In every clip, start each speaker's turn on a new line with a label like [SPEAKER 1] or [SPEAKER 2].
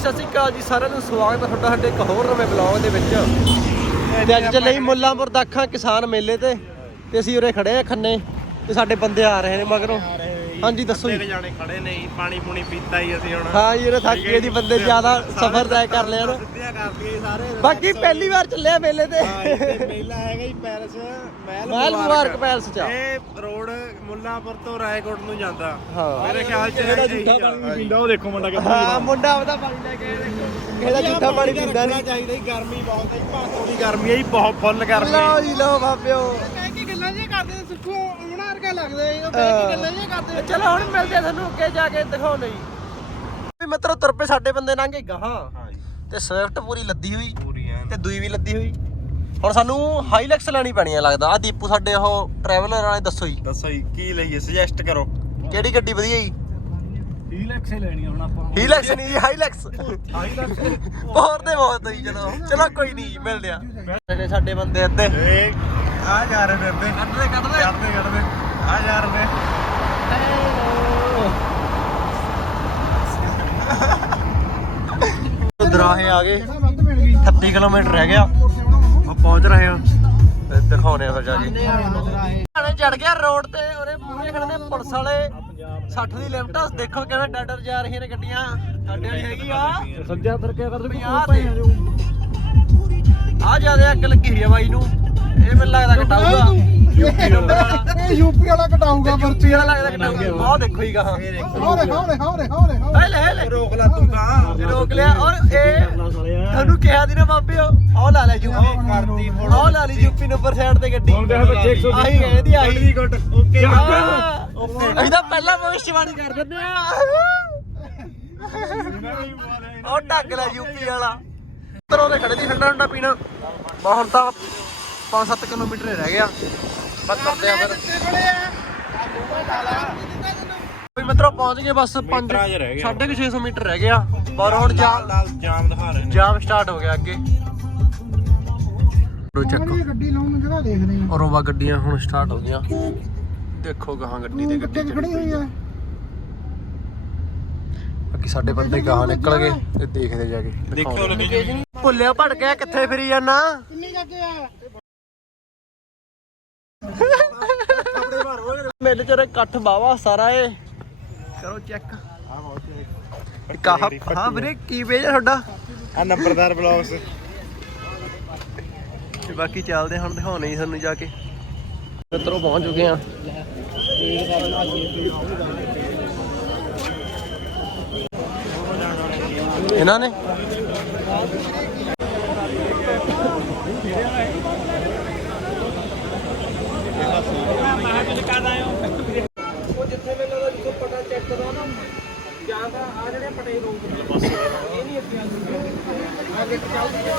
[SPEAKER 1] ਸਤਿ ਸ਼੍ਰੀ ਅਕਾਲ ਜੀ, ਸਾਰਿਆਂ ਨੂੰ ਸਵਾਗਤ ਹੈ ਤੁਹਾਡਾ ਸਾਡੇ ਇੱਕ ਹੋਰ ਨਵੇਂ ਬਲੌਗ ਦੇ ਵਿੱਚ। ਤੇ ਅੱਜ ਚੱਲੇ ਜੀ ਮੁੱਲਾਂਪੁਰ ਦਾਖਾਂ ਕਿਸਾਨ ਮੇਲੇ ਤੇ ਤੇ ਅਸੀਂ ਉਰੇ ਖੜੇ ਆ ਖੰਨੇ, ਤੇ ਸਾਡੇ ਬੰਦੇ ਆ ਰਹੇ ਨੇ ਮਗਰੋਂ। ਹਾਂਜੀ ਦੱਸੋ ਜੀ।
[SPEAKER 2] ਜਾਣੇ ਖੜੇ ਨੇ ਜੀ, ਪਾਣੀ ਪੂਣੀ ਪੀਤਾ ਹੀ ਅਸੀਂ ਹੁਣ।
[SPEAKER 1] ਹਾਂ ਜੀ ਥੱਕ ਗਏ ਦੀ ਬੰਦੇ ਜ਼ਿਆਦਾ ਸਫ਼ਰ ਤੈਅ ਕਰ ਲਿਆ ਨਾ।
[SPEAKER 2] ਸਿੱਧੀਆਂ ਕਰਤੀਆਂ ਸਾਰੇ।
[SPEAKER 1] ਬਾਕੀ ਪਹਿਲੀ ਵਾਰ ਚੱਲਿਆ ਮੇਲੇ ਤੇ।
[SPEAKER 2] ਹਾਂ, ਇੱਥੇ ਮੇਲਾ ਹੈਗਾ ਜੀ ਪੈਲਸ ਮਹਿਲ
[SPEAKER 1] ਮਹਿਲ ਮੁਬਾਰਕ। ਪੈਲਸ ਚ।
[SPEAKER 2] ਇਹ ਰੋਡ ਮੁੱਲਾਂਪੁਰ ਤੋਂ ਰਾਏਕੋਟ ਨੂੰ ਜਾਂਦਾ।
[SPEAKER 1] ਹਾਂ।
[SPEAKER 2] ਮੇਰੇ ਖਿਆਲ ਚ ਇਹਦਾ ਝੂਠਾ ਪਾਣੀ
[SPEAKER 3] ਪੀਂਦਾ ਉਹ ਦੇਖੋ ਮੁੰਡਾ ਕਿੱਥੇ
[SPEAKER 1] ਹਾਂ ਮੁੰਡਾ ਉਹਦਾ ਪਾਣੀ ਲੈ ਕੇ ਇਹਦਾ ਝੂਠਾ ਪਾਣੀ ਪੀਂਦਾ ਨਹੀਂ।
[SPEAKER 2] ਚਾਹੀਦਾ ਜੀ ਗਰਮੀ ਬਹੁਤ ਹੈ ਜੀ ਦੀ ਗਰਮੀ ਹੈ ਜੀ ਬਹੁਤ ਫੁੱਲ ਗਰਮੀ ਹੈ
[SPEAKER 1] ਲਓ ਜੀ। ਲਓ ਬਾਬਿਓ।
[SPEAKER 3] ਕਹਿ ਕੇ ਗੱਲਾਂ ਜੇ ਕਰਦੇ ਸੁੱਖੋ ਲੱਗਦਾ ਹੈ ਉਹ
[SPEAKER 1] ਕਹਿ ਕੇ
[SPEAKER 3] ਗੱਲਾਂ ਜੇ ਕਰਦੇ
[SPEAKER 1] ਚਲੋ ਹੁਣ ਮਿਲਦੇ ਆ ਤੁਹਾਨੂੰ ਅੱਗੇ ਜਾ ਕੇ ਦਿਖਾਉਣੇ ਜੀ ਵੀ ਮਿੱਤਰੋ ਤੁਰ ਪਏ ਸਾਡੇ ਬੰਦੇ ਲੰਘੇ ਗਾਹਾਂ।
[SPEAKER 2] ਹਾਂ ਜੀ।
[SPEAKER 1] ਤੇ ਸਵਿਫਟ ਪੂਰੀ ਲੱਦੀ ਹੋਈ
[SPEAKER 2] ਪੂਰੀ ਐਨ।
[SPEAKER 1] ਤੇ ਦੂਈ ਵੀ ਲੱਦੀ ਹੋਈ। ਹੁਣ ਸਾਨੂੰ ਹਾਈਲੈਕਸ ਲੈਣੀ ਪੈਣੀ ਆ ਲੱਗਦਾ। ਆ ਦੀਪੂ ਸਾਡੇ ਉਹ ਟਰੈਵਲਰ ਵਾਲੇ ਦੱਸੋ ਜੀ।
[SPEAKER 2] ਦੱਸੋ ਜੀ ਕੀ ਲਈਏ ਸੁਜੈਸਟ ਕਰੋ।
[SPEAKER 1] ਕਿਹੜੀ ਗੱਡੀ ਵਧੀਆ ਜੀ?
[SPEAKER 3] ਹੀਲੈਕਸ ਹੀ ਲੈਣੀ ਹੁਣ ਆਪਾਂ
[SPEAKER 1] ਹੀਲੈਕਸ ਨਹੀਂ ਜੀ ਹਾਈਲੈਕਸ ਬਹੁਤ ਤੇ ਬਹੁਤ ਹੋਈ ਚਲੋ। ਚਲੋ ਕੋਈ ਨਹੀਂ ਮਿਲਦੇ ਆ। ਸਾਡੇ ਬੰਦੇ ਅੱਧੇ
[SPEAKER 2] ਇਹ ਆ ਜਾ ਰਹੇ ਨੇ ਅੱਧੇ
[SPEAKER 1] ਕੱਢਦੇ। ਕੱਢਦੇ
[SPEAKER 2] ਕੱਢਦੇ। ਕੱਢਦੇ ਆ ਜਾ ਰਹੇ ਨੇ
[SPEAKER 1] ਦਰਾਹੇ ਆ ਗਏ 38 ਕਿਲੋਮੀਟਰ ਰਹਿ ਗਿਆ। ਆ ਪਹੁੰਚ ਰਹੇ ਹਾਂ। ਤੇ ਦਿਖਾਉਣੇ ਆ ਫਿਰ ਜਾ ਕੇ। ਹਾਣੇ ਚੜ ਗਿਆ ਰੋਡ ਤੇ ਉਹਦੇ ਮੂਹਰੇ ਖੜੇ ਨੇ ਪੁਲਿਸ ਵਾਲੇ। 60 ਦੀ ਲਿਮਟ ਆ ਦੇਖੋ ਕਿਵੇਂ ਡਾਡਰ ਜਾ ਰਹੀਆਂ ਨੇ ਗੱਡੀਆਂ। ਸਾਡੇ ਵਾਲੀ ਹੈਗੀ ਆ।
[SPEAKER 3] ਸੱਜਾ ਫਿਰ ਕਿਆ ਕਰਦੇ
[SPEAKER 1] ਆ ਜ਼ਿਆਦਾ ਅੱਗ ਲੱਗੀ ਹੋਈ ਆ ਬਾਈ ਨੂੰ। ਇਹ ਮੈਨੂੰ ਲੱਗਦਾ ਕਟਾਊਗਾ ਯੂਪੀ ਨੰਬਰ ਵਾਲਾ।
[SPEAKER 3] ਇਹ ਯੂਪੀ ਵਾਲਾ ਕਟਾਊਗਾ
[SPEAKER 1] ਯੂਪੀ ਵਾਲਾ ਲੱਗਦਾ ਕਟਾਊਗਾ। ਆਹ ਦੇਖੋ ਹੀ ਕਹਾ
[SPEAKER 3] ਹੌਲੇ ਹੌਲੇ ਹੌਲੇ ਹੌਲੇ
[SPEAKER 1] ਲੈ ਲੈ ਲੈ
[SPEAKER 2] ਰੋਕ ਲਾ ਤੂੰ ਤਾਂ।
[SPEAKER 1] ਰੋਕ ਲਿਆ। ਔਰ ਇਹ ਤੁਹਾਨੂੰ ਕਿਹਾ ਦੀ ਨਾ ਬਾਬਿਓ ਆਹ ਲਾ ਲੈ ਯੂਪੀ।
[SPEAKER 2] ਕਰਦੀ ਫੋਟੋ
[SPEAKER 1] ਆਹ ਲਾ ਲਈ ਯੂਪੀ ਨੰਬਰ ਸਾਈਡ ਤੇ ਗੱਡੀ।
[SPEAKER 3] ਹੁਣ ਦੇਖ ਬੱਚੇ 120
[SPEAKER 1] ਆਹੀ ਕਹਿੰਦੀ ਆਹੀ।
[SPEAKER 2] Good okay.
[SPEAKER 1] ਅਸੀਂ ਤਾਂ ਪਹਿਲਾਂ ਭਵਿਸ਼ਵਾਣੀ ਕਰ ਦਿੰਦੇ ਆ। ਉਹ ਢੱਕ ਲੈ ਯੂਪੀ ਵਾਲਾ। ਤਰੋਂ ਦੇ ਖੜੇ ਦੀ ਠੰਡਾ ਠੰਡਾ ਪੀਣਾ। ਬਾ ਹੁਣ ਤਾਂ 5-7 ਕਿਲੋਮੀਟਰ ਰਹਿ ਗਿਆ। ਬਸ ਕਰਦੇ ਆ ਫਿਰ। ਵੀ ਮਿੱਤਰੋ ਪਹੁੰਚ ਗਏ ਬਸ 5
[SPEAKER 2] ਮੀਟਰਾਂ 'ਚ ਰਹਿ ਗਿਆ।
[SPEAKER 1] 650 ਮੀਟਰ ਰਹਿ ਗਿਆ ਪਰ ਹੁਣ ਜਾ
[SPEAKER 2] ਨਾਲ ਜਾਮ ਦਿਖਾ ਰਹੇ ਨੇ।
[SPEAKER 1] ਜਾਮ ਸਟਾਰਟ ਹੋ ਗਿਆ ਅੱਗੇ। ਰੋ ਚੱਕ।
[SPEAKER 3] ਗੱਡੀ ਲਾਉਣ ਨੂੰ ਜਗ੍ਹਾ ਦੇਖਦੇ
[SPEAKER 1] ਔਰ ਉਹ ਵਾ ਗੱਡੀਆਂ ਹੁਣ ਸਟਾਰਟ ਹੋ ਗਈਆਂ ਦੇਖੋ ਗਾਹਾਂ ਗੱਡੀ ਤੇ ਗੱਡੀ
[SPEAKER 3] ਆ ਖੜੀ ਹੋਈ ਆ।
[SPEAKER 1] ਬਾਕੀ ਸਾਡੇ ਬੰਦੇ ਗਾਹਾਂ ਨਿਕਲ ਗਏ ਤੇ ਦੇਖਦੇ ਜਾ ਕੇ
[SPEAKER 2] ਦੇਖੋ ਲੋਕੇਸ਼ਨ
[SPEAKER 1] ਭੁੱਲਿਆ ਭੜ ਗਿਆ ਕਿੱਥੇ ਫਿਰੀ ਜਾਣਾ
[SPEAKER 3] ਕਿੰਨੀ ਜੱਗੇ ਆ?
[SPEAKER 1] ਮੇਲੇ ਚ ਇਕੱਠ ਬਾਵਾ ਸਾਰਾ ਏ ਕਰੋ ਚੈੱਕ ਕਾਹ ਹਾਂ ਵੀਰੇ ਕੀ ਵੇਜ ਤੁਹਾਡਾ?
[SPEAKER 2] ਆ ਨੰਬਰਦਾਰ ਬਲੌਗਸ
[SPEAKER 1] ਤੇ ਬਾਕੀ ਚੱਲਦੇ ਹੁਣ ਦਿਖਾਉਣੇ ਹੀ ਤੁਹਾਨੂੰ ਜਾ ਕੇ। ਮਿੱਤਰੋ ਪਹੁੰਚ ਚੁੱਕੇ ਆ ਇਹਨਾਂ ਨੇ? ਉਹ ਜਿੱਥੇ ਮੈਨੂੰ ਲੱਗਦਾ ਜਿੱਥੋਂ ਪਟਾ ਚੈੱਕ ਕਰਦਾ ਨਾ, ਜਾਂ ਤਾਂ ਆ ਜਿਹੜੇ ਪਟੇ ਰੋਕਦੇ ਇਹ ਨਹੀਂ ਅੱਗੇ ਆ ਅੱਗੇ ਚੱਲਦੀ ਆ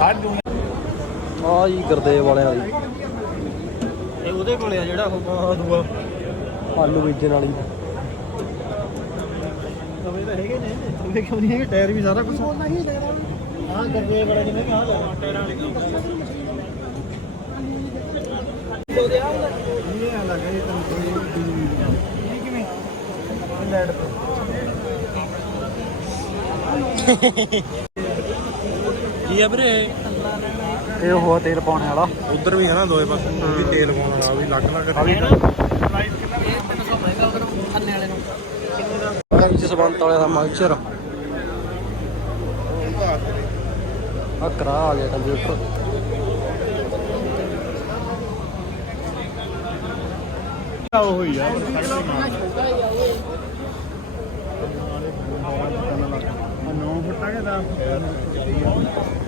[SPEAKER 1] ਆ ਜੀ ਗੁਰਦੇਵ ਵਾਲਿਆਂ ਦੀ ਇਹ ਉਹਦੇ ਕੋਲੇ ਆ ਜਿਹੜਾ ਉਹ ਦੂਆ। ਆਲੂ ਬੀਜਣ ਵਾਲੀ। ਨਵੇਂ ਤਾਂ ਹੈਗੇ ਨੇ। ਨਵੇਂ ਕਿਉਂ ਨਹੀਂ ਹੈਗੇ? ਟਾਇਰ ਵੀ ਸਾਰਾ ਕੁਝ ਨਹੀਂ ਲੱਗਦਾ ਹਾਂ ਗੁਰਦੇਵ ਵਾਲਾ ਜਿਵੇਂ ਕਿ ਹਾਂ ਟਾਇਰਾਂ ਵਾਲੀ ਇਹ ਅਲੱਗ ਹੈ ਇਹ ਤਾਂ ਇਹ ਕਿਵੇਂ? ਲੈਟ ਉਹੀ ਆ ਵੀਰੇ? ਇਹ ਉਹ ਤੇਲ ਪਾਉਣ ਵਾਲਾ।
[SPEAKER 2] ਉਧਰ ਵੀ ਹੈ ਨਾ ਦੋਏ ਪਾਸੇ ਉਹ ਵੀ ਤੇਲ ਪਾਉਣ ਵਾਲਾ ਉਹ ਵੀ ਲੱਗ ਲੱਗ
[SPEAKER 1] ਆ ਵੀ ਪ੍ਰਾਈਸ ਕਿੰਨਾ ਵੀ
[SPEAKER 2] ਉਧਰ ਥੱਲੇ ਵਾਲੇ ਨੂੰ ਕਿੰਨੇ ਦਾ
[SPEAKER 1] ਸਬੰਤ ਵਾਲੇ ਦਾ ਮਾਈਚਰ ਆ ਕਰਾ
[SPEAKER 3] ਆ ਗਿਆ ਕੰਪਿਊਟਰ ਆ
[SPEAKER 2] ਉਹ ਹੀ
[SPEAKER 1] ਆ? ਨੌ ਫੁੱਟਾ ਕੇ
[SPEAKER 2] 10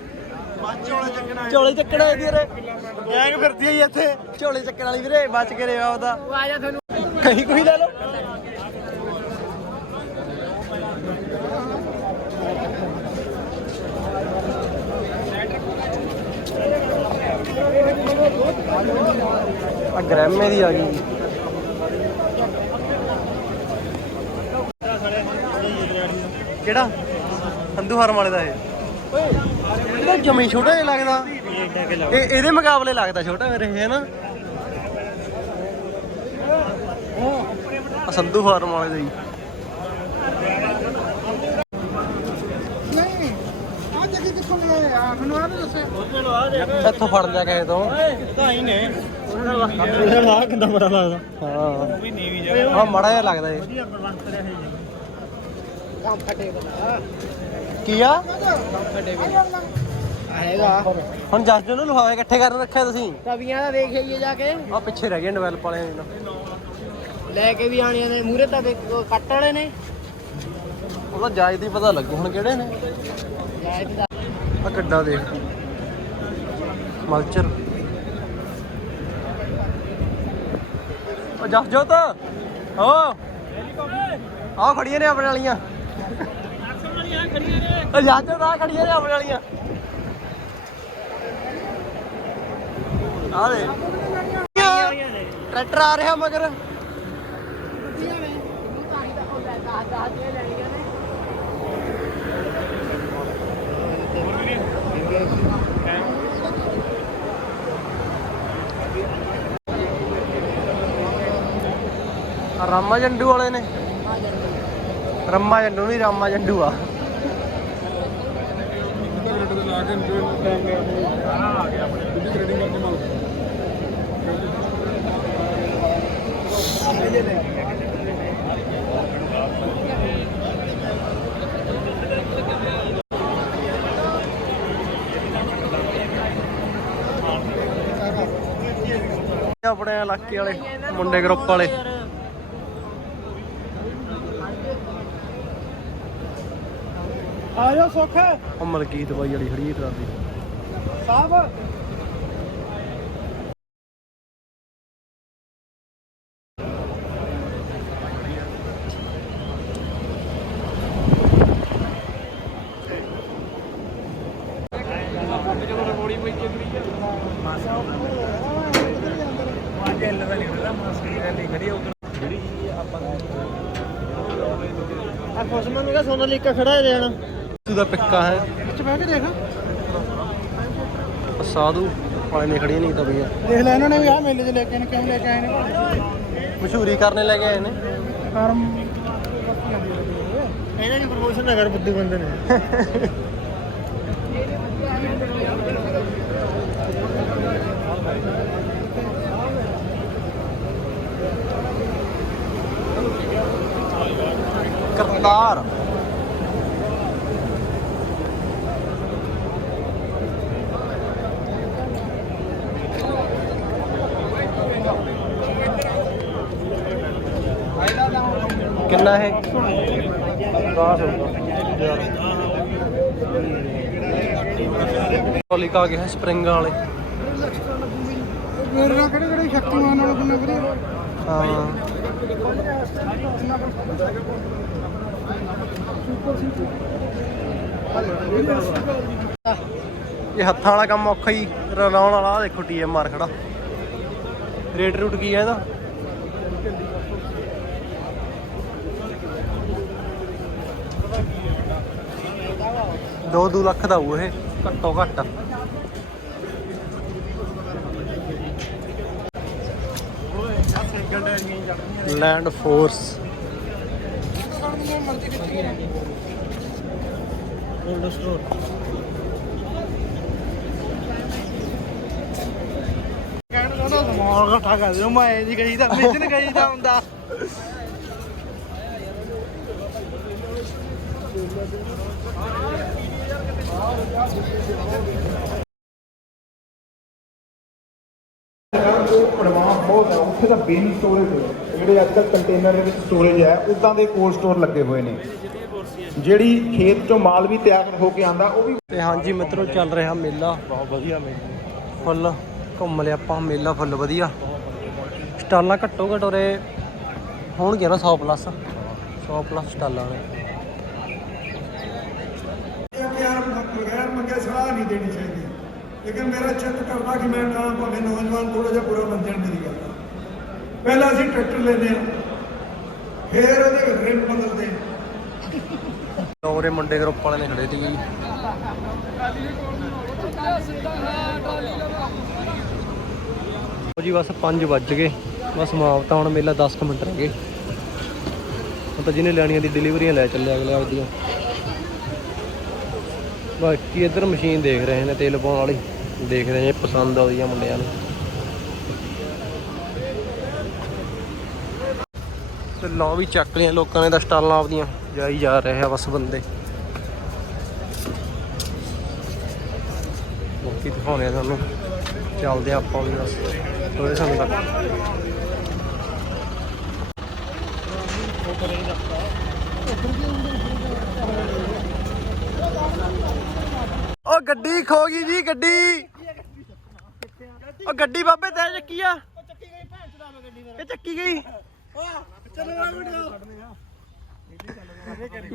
[SPEAKER 1] ਝੋਲੇ ਚੱਕਣਾ ਇਹਦੀ ਰੇ ਗੈਂਗ ਫਿਰਦੀ ਆਈ ਇੱਥੇ। ਝੋਲੇ ਚੱਕਣ ਵਾਲੀ ਵੀਰੇ ਬਚ ਕੇ ਰਿਹਾ ਉਹਦਾ।
[SPEAKER 3] ਉਹ ਆ ਜਾ ਤੁਹਾਨੂੰ।
[SPEAKER 1] ਕਹੀਂ ਕੋਈ ਲੈ ਲਓ। ਆ ਗ੍ਰਾਮੇ ਦੀ ਆ ਗਈ। ਕਿਹੜਾ? ਹੰਦੂ ਫਾਰਮ ਵਾਲੇ ਦਾ ਇਹ। ਓਏ। ਇਹਦਾ ਜਮੀ ਛੋਟਾ ਜਿਹਾ ਲੱਗਦਾ। ਇਹ ਇਹਦੇ ਮੁਕਾਬਲੇ ਲੱਗਦਾ ਛੋਟਾ ਮੇਰੇ ਇਹ ਹੈ ਨਾ। ਆ ਸੰਧੂ ਫਾਰਮ ਵਾਲੇ ਦਾ ਹੀ
[SPEAKER 3] ਨਹੀਂ ਆ ਜੱਗੀ ਕਿੱਥੋਂ ਲਿਆ ਆ? ਮੈਨੂੰ ਆ ਦੱਸੇ
[SPEAKER 1] ਇੱਥੋਂ ਫੜ ਲਿਆ ਕਿਸੇ ਤੋਂ।
[SPEAKER 2] ਤਾਂ ਹੀ। ਨੇ ਉਹਨਾਂ ਦਾ ਕਿੰਨਾ ਬੜਾ ਲੱਗਦਾ
[SPEAKER 1] ਹਾਂ
[SPEAKER 2] ਵੀ ਨੀਵੀਂ ਜਗ੍ਹਾ
[SPEAKER 1] ਹਾਂ ਮੜਾ ਜਿਹਾ ਲੱਗਦਾ ਇਹ।
[SPEAKER 2] ਵਧੀਆ ਪ੍ਰਬੰਧ ਕਰਿਆ ਹੈ
[SPEAKER 3] ਕੰਫਰਟੇਬਲ ਆ
[SPEAKER 1] ਕੀ ਆ?
[SPEAKER 3] ਆਏਗਾ
[SPEAKER 1] ਹੁਣ ਜਸ ਨੂੰ ਲਿਫਾਵੇ ਇਕੱਠੇ ਕਰਨ ਰੱਖਿਆ ਤੁਸੀਂ?
[SPEAKER 3] ਤਵੀਆਂ ਦਾ ਦੇਖ ਆਈਏ ਜਾ ਕੇ।
[SPEAKER 1] ਆ ਪਿੱਛੇ ਰਹਿ ਗਏ ਡਿਵੈਲਪ ਵਾਲੇ ਨੇ
[SPEAKER 3] ਲੈ ਕੇ ਵੀ ਆਣੀਆਂ ਨੇ ਮੂਰੇ ਤਾਂ ਦੇਖ ਕੱਟ ਵਾਲੇ ਨੇ।
[SPEAKER 1] ਉਹਦਾ ਜਾਇਜ਼ ਦੀ ਪਤਾ ਲੱਗੂ ਹੁਣ ਕਿਹੜੇ ਨੇ। ਆ ਕੱਡਾ ਦੇਖ। ਮਲਚਰ। ਉਹ ਜਸ ਜੋਤ। ਓ। ਆ ਖੜੀਆਂ ਨੇ ਆਪਣੇ ਵਾਲੀਆਂ। ਉਹ ਜਸ ਜੋਤ ਖੜੀਆਂ ਨੇ ਆਪਣੇ ਵਾਲੀਆਂ। ਆ ਦੇ। ਟਰੈਕਟਰ ਆ ਰਿਹਾ ਮਗਰ। ਰਾਮਾ ਜੰਡੂ ਵਾਲੇ ਨੇ। ਰੰਮਾ ਜੰਡੂ ਨਹੀਂ, ਰਾਮਾ ਜੰਡੂ ਆ। ਆਪਣੇ ਇਲਾਕੇ ਵਾਲੇ ਮੁੰਡੇ ਗਰੁੱਪ ਵਾਲੇ
[SPEAKER 3] ਆ ਜਾਓ ਸੁੱਖ।
[SPEAKER 1] ਉਹ ਮਲਕੀਤ ਬਾਈ ਵਾਲੀ ਖੜੀ
[SPEAKER 3] ਸਾਹਿਬ
[SPEAKER 2] ਐਲ ਦਾ ਆਪਾਂ
[SPEAKER 1] ਆ ਖੁਸ਼ਮਨ ਨੂੰ ਕਹ ਸੋਨਾਲੀਕਾ ਖੜਾ ਹੈ ਦੇਣਾ ਦਾ ਪਿੱਕਾ ਹੈ।
[SPEAKER 3] ਵਿੱਚ ਬਹਿ ਕੇ ਦੇਖ।
[SPEAKER 1] ਆ ਸਾਧੂ ਵਾਲੇ ਨੇ ਖੜੀਆਂ ਨਹੀਂ ਤਵੀਆਂ
[SPEAKER 3] ਦੇਖ ਲੈ ਇਹਨਾਂ ਨੇ ਵੀ ਆ ਮੇਲੇ 'ਚ ਲੈ ਕੇ ਨੇ ਕਿਉਂ ਲੈ ਕੇ ਆਏ ਨੇ?
[SPEAKER 1] ਮਸ਼ਹੂਰੀ ਕਰਨੇ ਲੈ ਕੇ ਆਏ ਨੇ।
[SPEAKER 3] ਫਾਰਮ
[SPEAKER 1] ਇਹਨਾਂ ਦੀ ਪ੍ਰਮੋਸ਼ਨ ਨਾ ਕਰ ਬੁੱਧੂ ਬੰਦੇ ਨੇ। ਕਰਤਾਰ ਕਿੰਨਾ ਹੈ 10 ਕੋਲਿਕ ਆ ਗਿਆ ਸਪਰਿੰਗਾਂ ਵਾਲੇ।
[SPEAKER 3] ਮੇਰੇ ਨਾਲ ਕਿਹੜੇ ਕਿਹੜੇ ਸ਼ਕਤੀਮਾਨ ਨਾਲ ਕਿੰਨੇ ਵੀਰੇ
[SPEAKER 1] ਹਾਂ। ਇਹ ਹੱਥਾਂ ਵਾਲਾ ਕੰਮ ਔਖਾ ਹੀ ਰਲਾਉਣ ਵਾਲਾ ਦੇਖੋ ਟੀਐਮਆਰ ਖੜਾ। ਰੇਟ ਰੂਟ ਕੀ ਹੈ ਇਹਦਾ? ਦੋ ਦੋ ਲੱਖ ਦਾ ਹੋਊ ਇਹ, ਘੱਟੋ ਘੱਟ।
[SPEAKER 2] Legal
[SPEAKER 1] land force
[SPEAKER 2] cold store ਕਹਿਣ ਦਾ ਸਮਾਨ ਇਕੱਠਾ ਕਰ ਦਿਓ ਮੈਂ ਨਹੀਂ ਕਹੀਦਾ ਮਿਸ਼ਨ ਕਹੀਦਾ ਹੁੰਦਾ
[SPEAKER 4] ਉਹ ਬਹੁਤ ਹੈ ਉੱਥੇ ਤਾਂ ਬੇਨ ਸਟੋਰੇਜ ਜਿਹੜੇ ਅੱਜ ਕੱਲ੍ਹ ਕੰਟੇਨਰ ਦੇ ਵਿੱਚ ਸਟੋਰੇਜ ਹੈ ਉਦਾਂ ਦੇ ਕੋਲਡ ਸਟੋਰ ਲੱਗੇ ਹੋਏ ਨੇ ਜਿਹੜੀ ਖੇਤ ਚੋਂ ਮਾਲ ਵੀ ਤਿਆਰ ਹੋ ਕੇ ਆਂਦਾ ਉਹ ਵੀ
[SPEAKER 1] ਤੇ ਹਾਂਜੀ ਮਿੱਤਰੋ, ਚੱਲ ਰਿਹਾ ਮੇਲਾ।
[SPEAKER 2] ਬਹੁਤ ਵਧੀਆ ਮੇਲਾ
[SPEAKER 1] ਫੁੱਲ ਘੁੰਮ ਲਿਆ ਆਪਾਂ, ਮੇਲਾ ਫੁੱਲ ਵਧੀਆ। ਸਟਾਲਾਂ ਘੱਟੋ ਘੱਟ ਉਰੇ ਹੋਣਗੀਆਂ ਨਾ 100 ਪਲੱਸ 100 ਪਲੱਸ ਸਟਾਲਾਂ। ਨੇ
[SPEAKER 5] ਨਹੀਂ ਦੇਣੀ ਚਾਹੀਦੀ। ਲੇਕਿਨ ਮੇਰਾ ਚਿੱਤ ਕਰਦਾ ਕਿ ਮੈਂ ਕਹਾਂ ਭਾਵੇਂ ਨੌਜਵਾਨ ਥੋੜਾ ਜਿਹਾ ਬੁਰਾ ਬਣ ਜਾਣ ਮੇਰੀ ਗੱਲ ਪਹਿਲਾਂ ਅਸੀਂ ਟਰੈਕਟਰ ਲੈਂਦੇ ਹਾਂ ਫਿਰ ਉਹਦੇ ਰਿਮ ਬਦਲਦੇ ਹਾਂ।
[SPEAKER 1] ਮੁੰਡੇ ਗਰੁੱਪ ਵਾਲੇ ਨੇ ਖੜੇ ਸੀ ਉਹ ਜੀ ਬਸ 5 ਵੱਜ ਗਏ। ਬਸ ਸਮਾਪਤ ਆ, ਹੁਣ ਮੇਲਾ 10 ਕੁ ਮਿੰਟ ਰਹਿ ਗਏ। ਤਾਂ ਜਿਹਨੇ ਲੈਣੀਆਂ ਦੀ ਡਿਲੀਵਰੀਆਂ ਲੈ ਚੱਲੇ ਅਗਲੇ ਆਪਦੀਆਂ। ਬਾਕੀ ਇੱਧਰ ਮਸ਼ੀਨ ਦੇਖ ਰਹੇ ਨੇ, ਤੇਲ ਪਾਉਣ ਵਾਲੀ। ਦੇਖਦੇ ਨੇ, ਪਸੰਦ ਆਉਂਦੀ ਆ ਮੁੰਡਿਆਂ ਨੂੰ। ਤੇ ਲੋ ਵੀ ਚੱਕ ਲਿਆ ਲੋਕਾਂ ਨੇ ਤਾਂ ਸਟਾਲਾਂ ਆਪਦੀਆਂ। ਜਾਈ ਜਾ ਰਹੇ ਆ ਬਸ ਬੰਦੇ। ਬਾਕੀ ਦਿਖਾਉਣੇ ਆ ਤੁਹਾਨੂੰ। ਚੱਲਦੇ ਆਪਾਂ ਵੀ ਬਸ। ਥੋੜੇ ਸਮੇਂ ਤੱਕ। ਉਹ ਗੱਡੀ ਖੋ ਗਈ ਜੀ ਗੱਡੀ। ਉਹ ਗੱਡੀ ਬਾਬੇ ਤੈ ਚੱਕੀ ਆ। ਇਹ ਚੱਕੀ ਗਈ।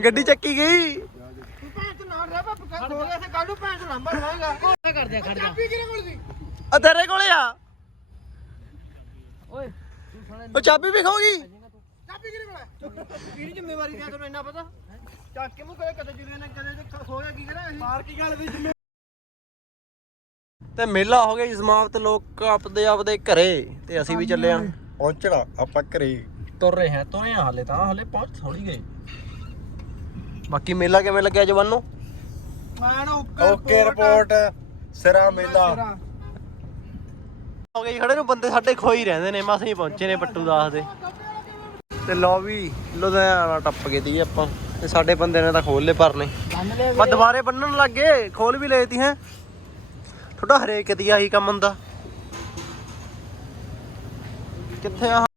[SPEAKER 1] ਗੱਡੀ ਚੱਕੀ ਗਈ। ਆ ਤੇਰੇ ਕੋਲੇ ਆ। ਓਏ। ਉਹ ਚਾਬੀ ਵੀ ਖੋ ਗਈ।
[SPEAKER 2] ਕਿਹੜੀ ਜ਼ਿੰਮੇਵਾਰੀ ਹੈ ਤੁਹਾਨੂੰ ਇੰਨਾ ਪਤਾ? ਚੱਕ ਕੇ ਮੂੰਹ ਕਦੇ ਕਦੇ ਜਿਵੇਂ ਨਾ ਕਦੇ ਤੇ ਖੋ ਗਿਆ ਕੀ ਕਰਾਂ ਅਸੀਂ? ਮਾਰ ਕੀ ਗੱਲ ਦੀ ਜ਼ਿੰਮੇ
[SPEAKER 1] ਤੇ ਮੇਲਾ ਹੋ ਗਿਆ ਜੀ ਸਮਾਪਤ ਲੋਕ ਆਪਦੇ ਆਪਦੇ ਘਰੇ ਤੇ ਅਸੀਂ ਵੀ ਚੱਲੇ ਆ।
[SPEAKER 2] ਪਹੁੰਚਣਾ ਆਪਾਂ ਘਰੇ।
[SPEAKER 1] ਤੁਰ ਰਹੇ ਹਾਂ ਤੁਰੇ ਹਾਂ ਹਲੇ ਤਾਂ ਹਲੇ ਪਹੁੰਚ ਥੋੜੀ ਗਏ। ਬਾਕੀ ਮੇਲਾ ਕਿਵੇਂ ਲੱਗਿਆ ਜਵਾਨ? ਨੂੰ
[SPEAKER 2] ਮੈਂ ਨਾ
[SPEAKER 4] ਓਕੇ ਰਿਪੋਰਟ ਸਿਰਾ ਮੇਲਾ।
[SPEAKER 1] ਹੋ ਗਈ ਖੜੇ ਨੂੰ ਬੰਦੇ ਸਾਡੇ ਖੋਈ ਰਹਿੰਦੇ ਨੇ ਮਸਾਂ ਹੀ ਪਹੁੰਚੇ ਨੇ ਪੱਟੂ ਦਾਸ ਦੇ। ਤੇ ਲੋ ਵੀ ਲੁਧਿਆਣਾ ਟੱਪ ਗਏ ਤੀ ਆਪਾਂ। ਤੇ ਸਾਡੇ ਬੰਦੇ ਨੇ ਤਾਂ ਖੋਲ ਲਏ ਪਰਨੇ ਮੈਂ ਦੁਬਾਰੇ ਬੰਨਣ ਲੱਗ ਗਏ ਖੋਲ ਵੀ ਲਏ ਤੀ ਹੈ। ਤੁਹਾਡਾ ਹਰੇਕ ਦੀ ਆਹੀ ਕੰਮ ਹੁੰਦਾ। ਕਿੱਥੇ ਆ?